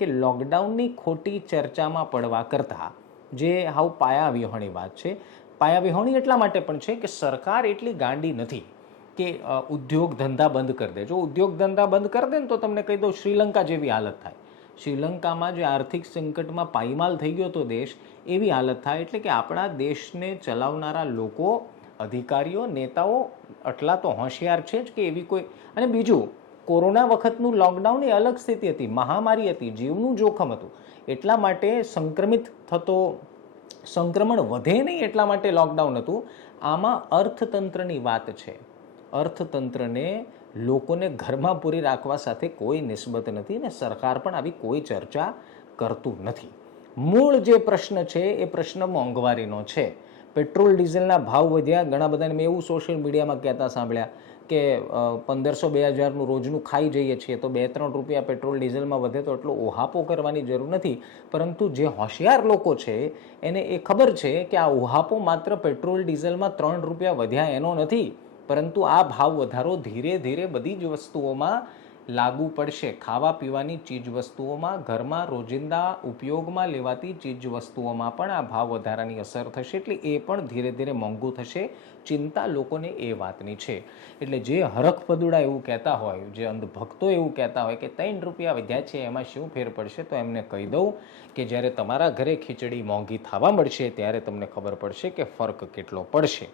કે લોકડાઉનની ખોટી ચર્ચામાં પડવા કરતાં જે હાવ પાયાવિહોણી વાત છે, પાયાવિહોણી એટલા માટે પણ છે કે સરકાર એટલી ગાંડી નથી કે ઉદ્યોગ ધંધા બંધ કરી દે. જો ઉદ્યોગ ધંધા બંધ કરી દે ને તો તમને કહી દઉં શ્રીલંકા જેવી હાલત થાય. શ્રીલંકામાં જે આર્થિક સંકટમાં પાયમાલ થઈ ગયો હતો દેશ, એવી હાલત થાય. એટલે કે આપણા દેશને ચલાવનારા લોકો, અધિકારીઓ, નેતાઓ આટલા તો હોશિયાર છે જ કે એવી કોઈ. અને બીજું, કોરોના વખતનું લોકડાઉન એ અલગ સ્થિતિ હતી, મહામારી હતી, જીવનું જોખમ હતું. એટલા માટે સંક્રમણ વધે નહીં એટલા માટે લોકડાઉન હતું. આમાં અર્થતંત્રની વાત છે. અર્થતંત્રને લોકોને ઘરમાં પૂરી રાખવા સાથે કોઈ નિસ્બત નથી ને સરકાર પણ આવી કોઈ ચર્ચા કરતું નથી. મૂળ જે પ્રશ્ન છે એ પ્રશ્ન મોંઘવારીનો છે. પેટ્રોલ ડીઝલના ભાવ વધ્યા. ઘણા બધાને મેં એવું સોશિયલ મીડિયામાં કહેતા સાંભળ્યા કે 1500-2000નું રોજનું ખાઈ જઈએ છીએ તો 2-3 રૂપિયા પેટ્રોલ ડીઝલમાં વધે તો એટલો ઓહાપો કરવાની જરૂર નથી. પરંતુ જે હોશિયાર લોકો છે એને એ ખબર છે કે આ ઓહાપો માત્ર પેટ્રોલ ડીઝલમાં 3 રૂપિયા વધ્યા એનો નથી, પરંતુ આ ભાવ વધારો ધીરે ધીરે બધી જ વસ્તુઓમાં લાગુ પડશે. ખાવા પીવાની ચીજ વસ્તુઓમાં, ઘરમાં રોજિંદા ઉપયોગમાં લેવાતી ચીજ વસ્તુઓમાં પણ આ ભાવ વધારાની અસર થશે. એટલે એ પણ ધીરે ધીરે મોંઘું થશે. ચિંતા લોકોને એ વાતની છે. એટલે જે હરખપદુડા એવું કહેતા હોય, જે અંધભક્તો એવું કહેતા હોય કે 3 રૂપિયા વધ્યા છે એમાં શું ફેર પડશે, તો એમને કહી દઉં કે જ્યારે તમારા ઘરે ખીચડી મોંઘી થવા મળશે ત્યારે તમને ખબર પડશે કે ફરક કેટલો પડશે.